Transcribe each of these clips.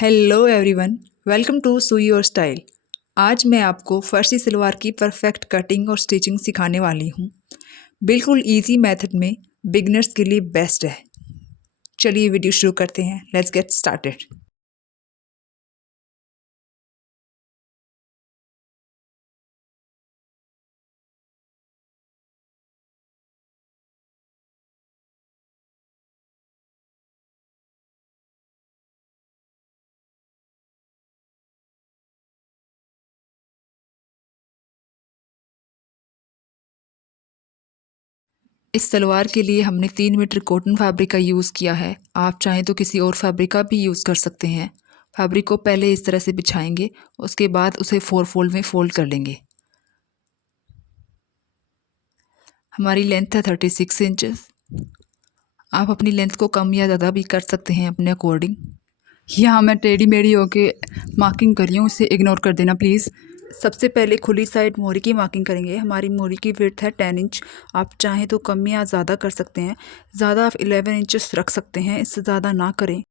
Hello everyone, welcome to सुई your style. आज मैं आपको फर्सी सलवार की परफेक्ट कटिंग और स्टिचिंग सिखाने वाली हूँ। बिल्कुल इजी मेथड में बिगनर्स के लिए बेस्ट है। चलिए वीडियो शुरू करते हैं। Let's get started. इस सलवार के लिए हमने 3 मीटर कॉटन फैब्रिक का यूज़ किया है। आप चाहें तो किसी और फैब्रिक का भी यूज़ कर सकते हैं। फैब्रिक को पहले इस तरह से बिछाएंगे, उसके बाद उसे 4 फोल्ड में फोल्ड कर लेंगे। हमारी लेंथ है 36 इंचेस। आप अपनी लेंथ को कम या ज़्यादा भी कर सकते हैं अपने अकॉर्डिंग। यहाँ मैं टेढ़ी मेढ़ी होके मार्किंग कर रही हूँ, इसे इग्नोर कर देना प्लीज़। सबसे पहले खुली साइड मोरी की मार्किंग करेंगे। हमारी मोरी की विड्थ है 10 इंच। आप चाहें तो कम या ज़्यादा कर सकते हैं। ज़्यादा आप 11 इंचेस रख सकते हैं, इससे ज़्यादा ना करें।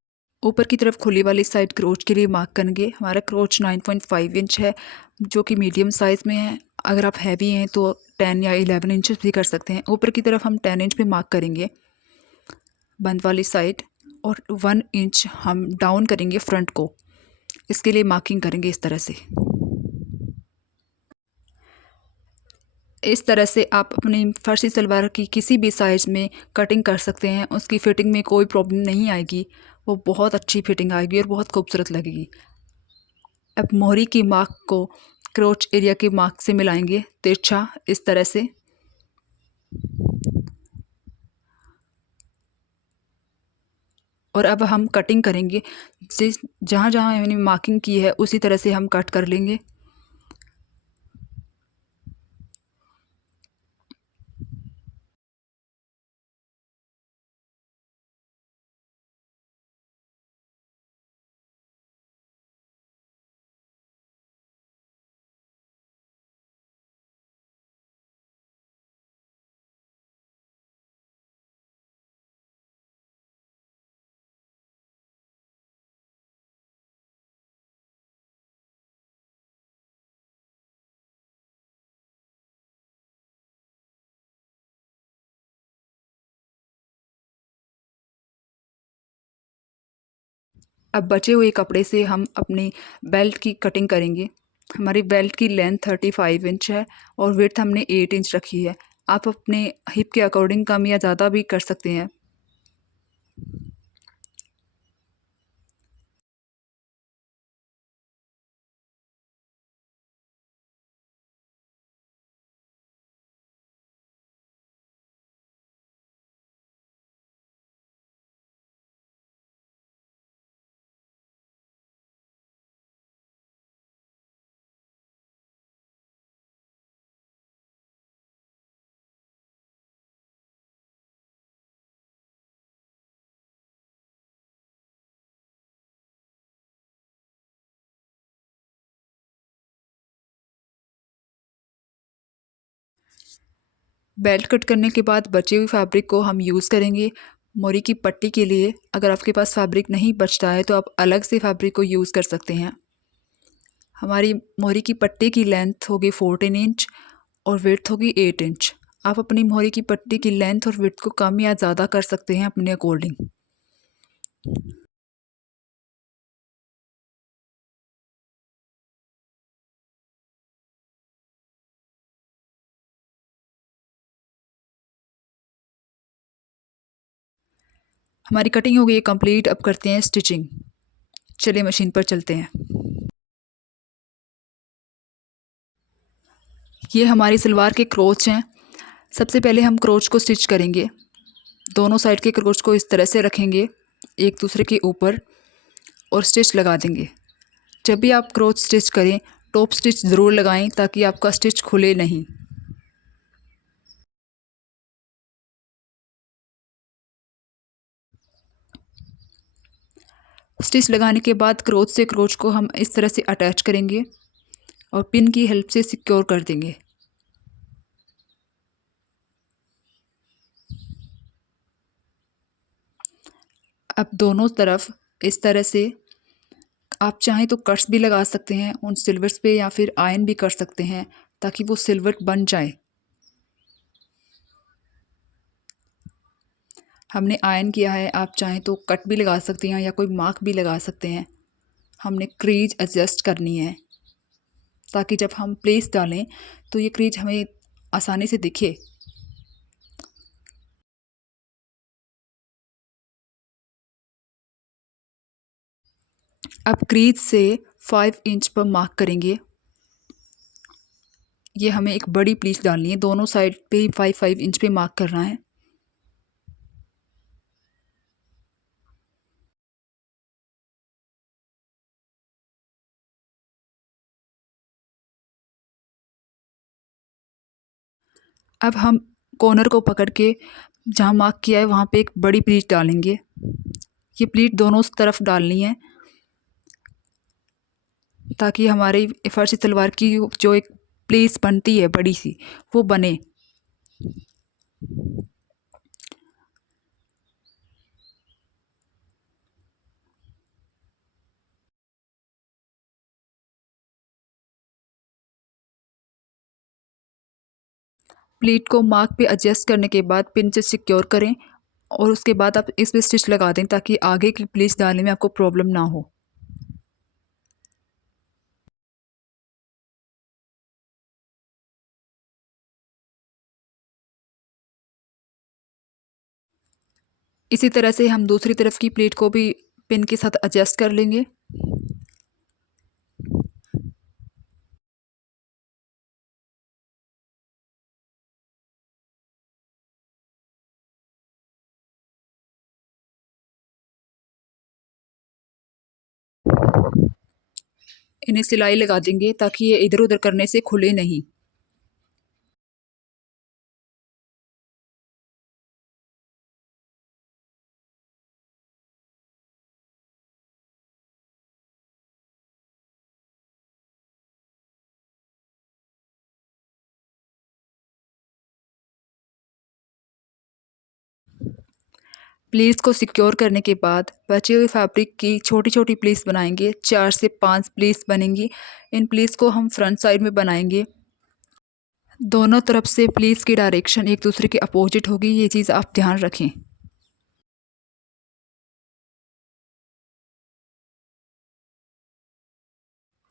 ऊपर की तरफ खुली वाली साइड क्रोच के लिए मार्क करेंगे। हमारा क्रोच 9.5 इंच है, जो कि मीडियम साइज़ में है। अगर आप हैवी हैं तो 10 या 11 इंचेस भी कर सकते हैं। ऊपर की तरफ हम 10 इंच पे मार्क करेंगे बंद वाली साइड, और 1 इंच हम डाउन करेंगे फ्रंट को। इसके लिए मार्किंग करेंगे इस तरह से। इस तरह से आप अपनी फर्सी सलवार की किसी भी साइज़ में कटिंग कर सकते हैं। उसकी फ़िटिंग में कोई प्रॉब्लम नहीं आएगी, वो बहुत अच्छी फ़िटिंग आएगी और बहुत खूबसूरत लगेगी। अब मोहरी की मार्क को क्रोच एरिया के मार्क से मिलाएंगे तिरछा, इस तरह से। और अब हम कटिंग करेंगे। जिस जहाँ जहाँ हमने मार्किंग की है उसी तरह से हम कट कर लेंगे। अब बचे हुए कपड़े से हम अपनी बेल्ट की कटिंग करेंगे। हमारी बेल्ट की लेंथ 35 इंच है और विड्थ हमने 8 इंच रखी है। आप अपने हिप के अकॉर्डिंग कम या ज़्यादा भी कर सकते हैं। बेल्ट कट करने के बाद बचे हुए फैब्रिक को हम यूज़ करेंगे मोरी की पट्टी के लिए। अगर आपके पास फैब्रिक नहीं बचता है तो आप अलग से फैब्रिक को यूज़ कर सकते हैं। हमारी मोरी की पट्टी की लेंथ होगी 14 इंच और विड्थ होगी 8 इंच। आप अपनी मोरी की पट्टी की लेंथ और विड्थ को कम या ज़्यादा कर सकते हैं अपने अकॉर्डिंग। हमारी कटिंग हो गई है कंप्लीट। अब करते हैं स्टिचिंग। चलिए मशीन पर चलते हैं। ये हमारी सलवार के क्रोच हैं। सबसे पहले हम क्रोच को स्टिच करेंगे। दोनों साइड के क्रोच को इस तरह से रखेंगे एक दूसरे के ऊपर और स्टिच लगा देंगे। जब भी आप क्रोच स्टिच करें टॉप स्टिच ज़रूर लगाएं ताकि आपका स्टिच खुले नहीं। स्टिच लगाने के बाद क्रोच से क्रोच को हम इस तरह से अटैच करेंगे और पिन की हेल्प से सिक्योर कर देंगे। अब दोनों तरफ इस तरह से आप चाहें तो कट्स भी लगा सकते हैं उन सिल्वर्स पे या फिर आयरन भी कर सकते हैं ताकि वो सिल्वर बन जाए। हमने आयरन किया है, आप चाहें तो कट भी लगा सकते हैं या कोई मार्क भी लगा सकते हैं। हमने क्रीज एडजस्ट करनी है ताकि जब हम प्लेस डालें तो ये क्रीज हमें आसानी से दिखे। अब क्रीज से 5 इंच पर मार्क करेंगे। ये हमें एक बड़ी प्लीट डालनी है, दोनों साइड पे ही 5-5 इंच पे मार्क करना है। अब हम कॉर्नर को पकड़ के जहाँ मार्क किया है वहाँ पे एक बड़ी प्लीट डालेंगे। ये प्लीट दोनों तरफ डालनी है ताकि हमारी फर्शी सलवार की जो एक प्लेस बनती है बड़ी सी वो बने। प्लीट को मार्क पे एडजस्ट करने के बाद पिन से सिक्योर करें और उसके बाद आप इस पे स्टिच लगा दें ताकि आगे की प्लीट्स डालने में आपको प्रॉब्लम ना हो। इसी तरह से हम दूसरी तरफ की प्लेट को भी पिन के साथ एडजस्ट कर लेंगे। इन्हें सिलाई लगा देंगे ताकि ये इधर उधर करने से खुले नहीं। प्लीट्स को सिक्योर करने के बाद बचे हुए फैब्रिक की छोटी छोटी प्लीट्स बनाएंगे, 4 से 5 प्लीट्स बनेंगी। इन प्लीट्स को हम फ्रंट साइड में बनाएंगे। दोनों तरफ से प्लीट्स की डायरेक्शन एक दूसरे के अपोजिट होगी, ये चीज़ आप ध्यान रखें।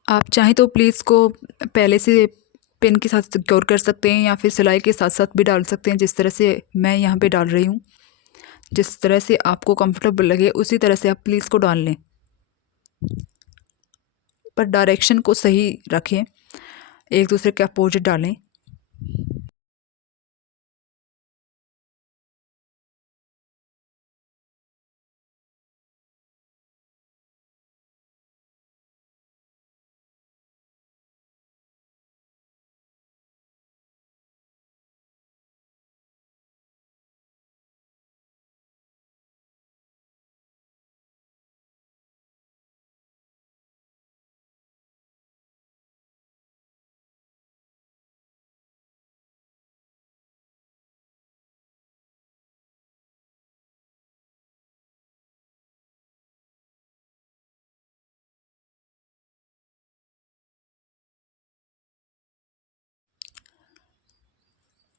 आप चाहें तो प्लीट्स को पहले से पिन के साथ सिक्योर कर सकते हैं या फिर सिलाई के साथ साथ भी डाल सकते हैं, जिस तरह से मैं यहाँ पे डाल रही हूँ। जिस तरह से आपको कंफर्टेबल लगे उसी तरह से आप प्लीट्स को डाल लें, पर डायरेक्शन को सही रखें, एक दूसरे के अपोजिट डालें।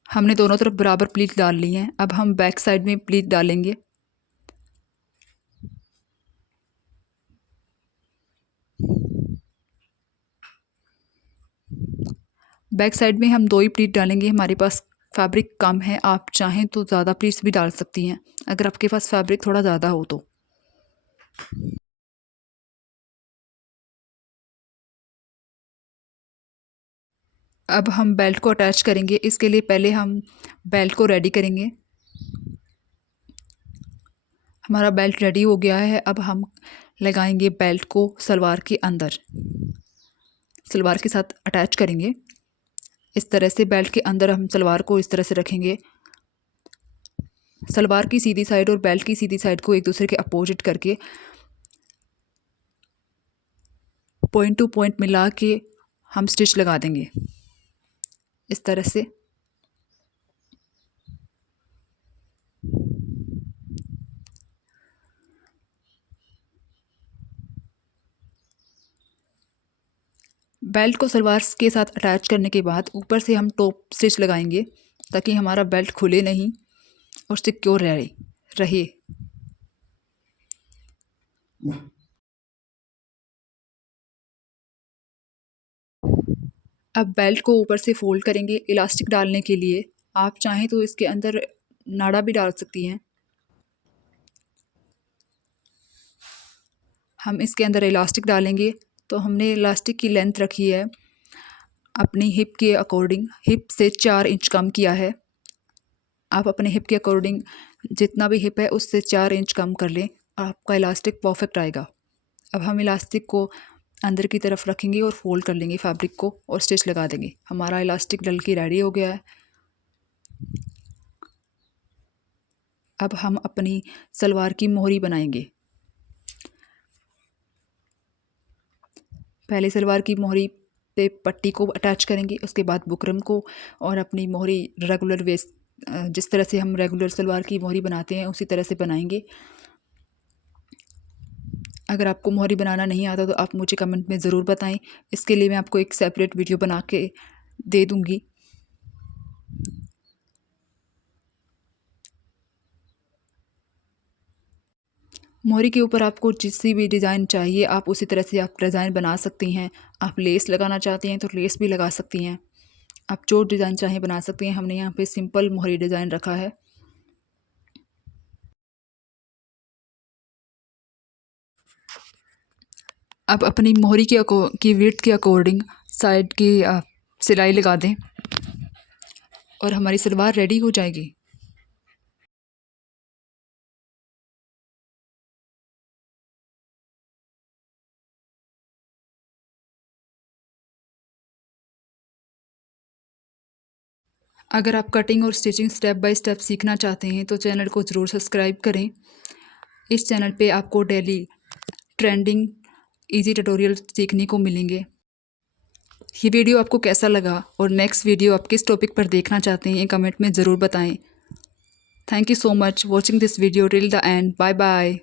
हमने दोनों तरफ बराबर प्लीट डाल ली हैं। अब हम बैक साइड में प्लीट डालेंगे। बैक साइड में हम 2 ही प्लीट डालेंगे। हमारे पास फैब्रिक कम है, आप चाहें तो ज़्यादा प्लीट्स भी डाल सकती हैं अगर आपके पास फैब्रिक थोड़ा ज़्यादा हो तो। अब हम बेल्ट को अटैच करेंगे। इसके लिए पहले हम बेल्ट को रेडी करेंगे। हमारा बेल्ट रेडी हो गया है। अब हम लगाएंगे बेल्ट को सलवार के अंदर, सलवार के साथ अटैच करेंगे। इस तरह से बेल्ट के अंदर हम सलवार को इस तरह से रखेंगे। सलवार की सीधी साइड और बेल्ट की सीधी साइड को एक दूसरे के अपोजिट करके पॉइंट टू पॉइंट मिला के हम स्टिच लगा देंगे इस तरह से। बेल्ट को सलवार के साथ अटैच करने के बाद ऊपर से हम टॉप स्टिच लगाएंगे ताकि हमारा बेल्ट खुले नहीं और सिक्योर रहे। अब बेल्ट को ऊपर से फोल्ड करेंगे इलास्टिक डालने के लिए। आप चाहें तो इसके अंदर नाड़ा भी डाल सकती हैं। हम इसके अंदर इलास्टिक डालेंगे तो हमने इलास्टिक की लेंथ रखी है अपनी हिप के अकॉर्डिंग, हिप से 4 इंच कम किया है। आप अपने हिप के अकॉर्डिंग जितना भी हिप है उससे 4 इंच कम कर लें और आपका इलास्टिक परफेक्ट आएगा। अब हम इलास्टिक को अंदर की तरफ रखेंगे और फोल्ड कर लेंगे फैब्रिक को और स्टिच लगा देंगे। हमारा इलास्टिक डल के रेडी हो गया है। अब हम अपनी सलवार की मोहरी बनाएंगे। पहले सलवार की मोहरी पे पट्टी को अटैच करेंगे, उसके बाद बुकरम को, और अपनी मोहरी रेगुलर वेस्ट जिस तरह से हम रेगुलर सलवार की मोहरी बनाते हैं उसी तरह से बनाएंगे। अगर आपको मोहरी बनाना नहीं आता तो आप मुझे कमेंट में ज़रूर बताएं। इसके लिए मैं आपको एक सेपरेट वीडियो बना के दे दूँगी। मोहरी के ऊपर आपको जिसी भी डिज़ाइन चाहिए आप उसी तरह से आप डिज़ाइन बना सकती हैं। आप लेस लगाना चाहती हैं तो लेस भी लगा सकती हैं। आप जो डिज़ाइन चाहें बना सकती हैं। हमने यहाँ पे सिंपल मोहरी डिज़ाइन रखा है। अब अपनी मोहरी की विड्थ के अकॉर्डिंग साइड की सिलाई लगा दें और हमारी सलवार रेडी हो जाएगी। अगर आप कटिंग और स्टिचिंग स्टेप बाय स्टेप सीखना चाहते हैं तो चैनल को ज़रूर सब्सक्राइब करें। इस चैनल पे आपको डेली ट्रेंडिंग इजी ट्यूटोरियल सीखने को मिलेंगे। ये वीडियो आपको कैसा लगा और नेक्स्ट वीडियो आप किस टॉपिक पर देखना चाहते हैं कमेंट में ज़रूर बताएं। Thank you so much watching this video till the end. Bye bye.